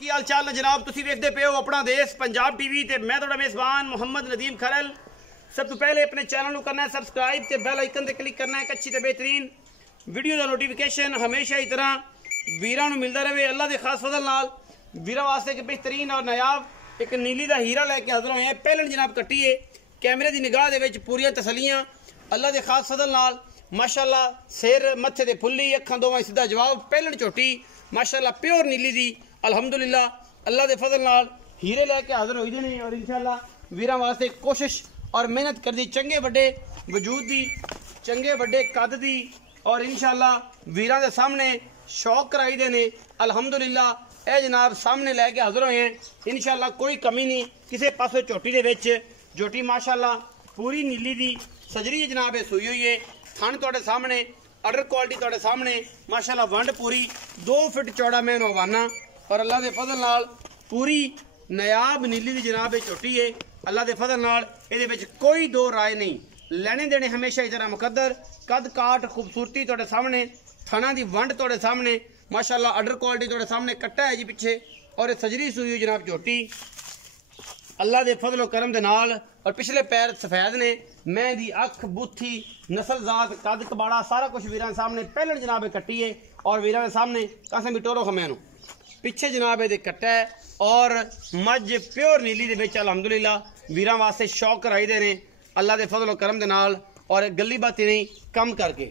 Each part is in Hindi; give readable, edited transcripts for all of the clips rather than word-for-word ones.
की हाल चाल ने जनाब, तुसीं वेखदे पे हो अपना देश पंजाब टीवी ते मैं तुहाडा मेज़बान मुहम्मद नदीम खरल। सब तो पहले अपने चैनल को करना है सबसक्राइब ते बेल आइकन ते क्लिक करना है एक अच्छी ते बेहतरीन वीडियो का नोटिफिकेशन हमेशा ही तरह वीरां नूं मिलदा रहे। अल्लाह के खास फजल नाल वीरां वास्ते एक बेहतरीन और नायाब एक नीली का हीरा लैके हाजिर होए हैं। पहलन जनाब कट्टी है कैमरे की निगाह दे विच पूरियां तसलियां अल्लाह के खास फजल नाल माशाअल्लाह। सिर मत्थे ते फुल्ली अखां दोवां सीधा जवाब। पहलन झोटी माशाअल्लाह प्योर नीली दी अल्हम्दुलिल्लाह अल्लाह के फजल नाल हीरे लैके हाजिर होई दे ने। और इंशाअल्लाह वीरां वास्ते कोशिश और मेहनत कर दी चंगे बड़े वजूद दी चंगे बड़े कद दी और इंशाअल्लाह वीरां दे सामने शौक कराई दे ने अल्हम्दुलिल्लाह। ए जनाब सामने लैके हाजिर होए हैं इंशाअल्लाह कोई कमी नहीं किसी पासों झोटी दे विच। झोटी माशाअल्लाह पूरी नीली दी सजरी जनाब है सुई हुई है। थन तुहाडे सामने अडर क्वालिटी तुहाडे सामने माशाअल्लाह वंड पूरी 2 फुट चौड़ा मैं नौवाना और अल्लाह के फजल नाल पूरी नायाब नीली दी जनाब है झोटी है। अल्लाह के फजल नाल इहदे विच कोई दो राय नहीं। लेने देने हमेशा ही तरह मुकद्दर कद काट खूबसूरती तुहाडे सामने थना दी वंड तुहाडे सामने माशाअल्लाह अडर क्वालिटी तुहाडे सामने कट्टा है जी पीछे और सजरी सुई हुई जनाब झोटी अल्लाह के फजलो करम दे नाल। और पिछले पैर सफेद ने मैं दी अख बूथी नस्ल जात कद कबाड़ा सारा कुछ वीरां सामने पहलन जनाब कट्टी है और वीरां के सामने कासे मिटोरो खमैनू पिछे जनाब दे कट्टा है और मज प्योर नीली दे विच अल्हम्दुलिल्लाह वीरां वास्ते शौक कराई दे ने अल्लाह के फजलो करम दे नाल। और गली बाती नहीं कम करके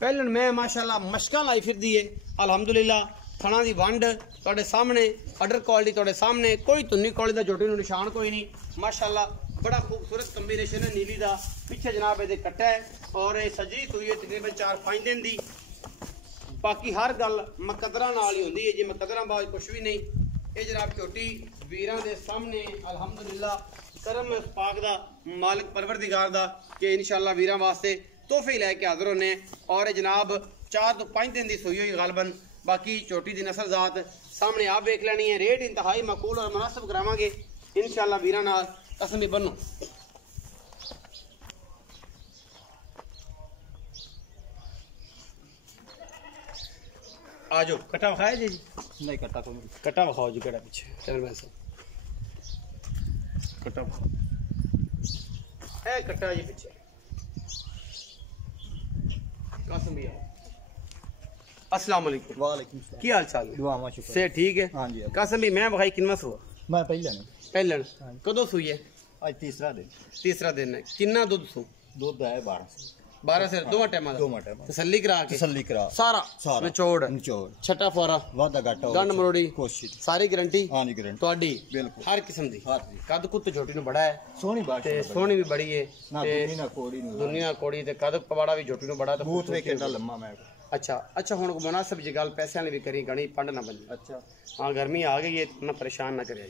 पहलन मैं माशाअल्लाह मशकां लाई फिरदी है अल्हम्दुलिल्लाह। थना दी वंड तुहाडे सामने अडर क्वालिटी तुहाडे सामने कोई धुन्नी क्वालिटी का झोटी नूं निशान कोई नहीं माशाअल्लाह। बड़ा खूबसूरत कंबीनेशन है नीली का पिछे जनाब ये कट्टा है और ये सजरी सुई है तकरीबन 4-5 दिन की। बाकी हर गल मुकद्दरां नाल ही होंदी है जी मुकद्दरां बाद कुछ भी नहीं। ये जनाब झोटी वीरां दे सामने अल्हम्दुलिल्लाह करम पाक दा मालिक परवरदिगार दा कि इंशाअल्लाह वीरां वास्ते तोहफे लैके हाजिर होने। और ये जनाब 4-5 दिन की सुई हुई गालबन। बाकी झोटी की नस्ल जात सामने आप देख लेनी है। रेट इंतहाई माकूल और मुनासिब करावांगे इंशाअल्लाह वीरां नाल कसम बनो। आ जाओ कट्टा विखाया जी नहीं कट्टा को कट्टा विखाओ जी केड़ा पीछे कैमरामैन साहब कट्टा विखाओ ए कट्टा जी पीछे कसम भी आओ। अस्सलाम वालेकुम। वालेकुम सलाम। की हाल चाल दुआ मा शुक्र से ठीक है। हां जी कसम भी मैं विखाई किनवा सुआ मैं पहले कदों सुई है आज तीसरा दिन है। किन्ना दूध सू दूध है 12 से दो टाइम तसल्ली करा के सारा निचोड़ छटा फौरा वादा घाटा गंड मरोड़ी कोशिश सारी गारंटी हां जी गारंटी ਤੁਹਾਡੀ बिल्कुल हर किस्म दी कद कुत छोटी नु बड़ा है सोहनी बात ते सोहनी भी बड़ी है ना दुनिया कोड़ी नु दुनिया कोड़ी ते कद पवाड़ा भी छोटी नु बड़ा ते बूथ वे केड़ा लम्मा मैं अच्छा हुन मुनासिब जी गल पैसे वाली भी करी गणी पंड ना बनी। अच्छा हां गर्मी आ गई है ना परेशान ना करे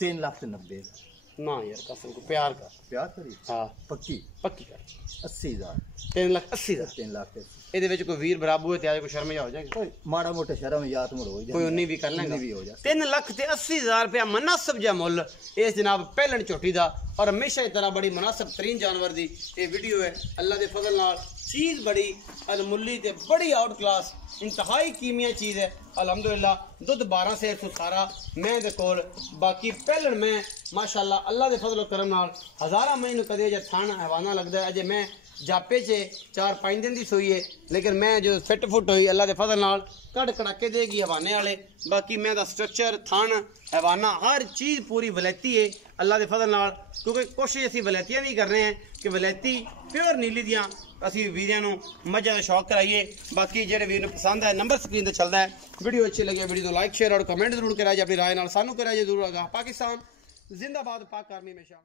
3,90,000 ना यार कसम को प्यार करी हां पक्की कर 80,000 3,80,000 3 लाख ਇਹਦੇ ਵਿੱਚ ਕੋਈ ਵੀਰ ਬਰਾਬੂ ਹੈ ਤੇ ਆਜ ਕੋਈ ਸ਼ਰਮ ਜਾ ਹੋ ਜਾਏਗੀ ਕੋਈ ਮਾੜਾ ਮੋਟਾ ਸ਼ਰਮ ਯਾਦ ਮੁੜ ਹੋ ਜਾਏ ਕੋਈ 19 ਵੀ ਕਰ ਲੈਂਗਾ 3,80,000 रुपया मुनासिब जा मुल इस जनाब पहलन झोटी दा। और हमेशा की तरह बड़ी मुनासिब तरीन जानवर दी ये वीडियो है अल्लाह के फजल नाल। चीज़ बड़ी अनमुल्ली ते बड़ी आउट क्लास इंतहाई कीमिया चीज़ है अल्हम्दुलिल्लाह। दुध 12 से सारा मैं दे कोल बाकी पहलन मैं माशाअल्लाह अल्लाह के फजल करम नाल हज़ारा महीनों कदे जे थान हवाना लगता है। अजे मैं जापे से 4-5 दिन की सुई है लेकिन मैं जो फिट फुट हुई अल्लाह के फजल नाल कड़ कड़ाके देगी हवाने वाले। बाकी मैं दा स्ट्रक्चर थान हवाना हर चीज़ पूरी वलैती है अल्लाह के फजल नाल। क्योंकि कोशिश असी वलैतियां भी कर रहे हैं कि वलैती प्योर नीली दियाँ असी वीरियां नूं मज़ा का शौक कराइए। बाकी जेडे वीर नूं पसंद है नंबर स्क्रीन पर चलता है। वीडियो अच्छी लगे वीडियो को लाइक शेयर और कमेंट जरूर कराए अपनी राय नाल सानू कराए जरूर। पाकिस्तान जिंदाबाद पाक आर्मी हमेशा।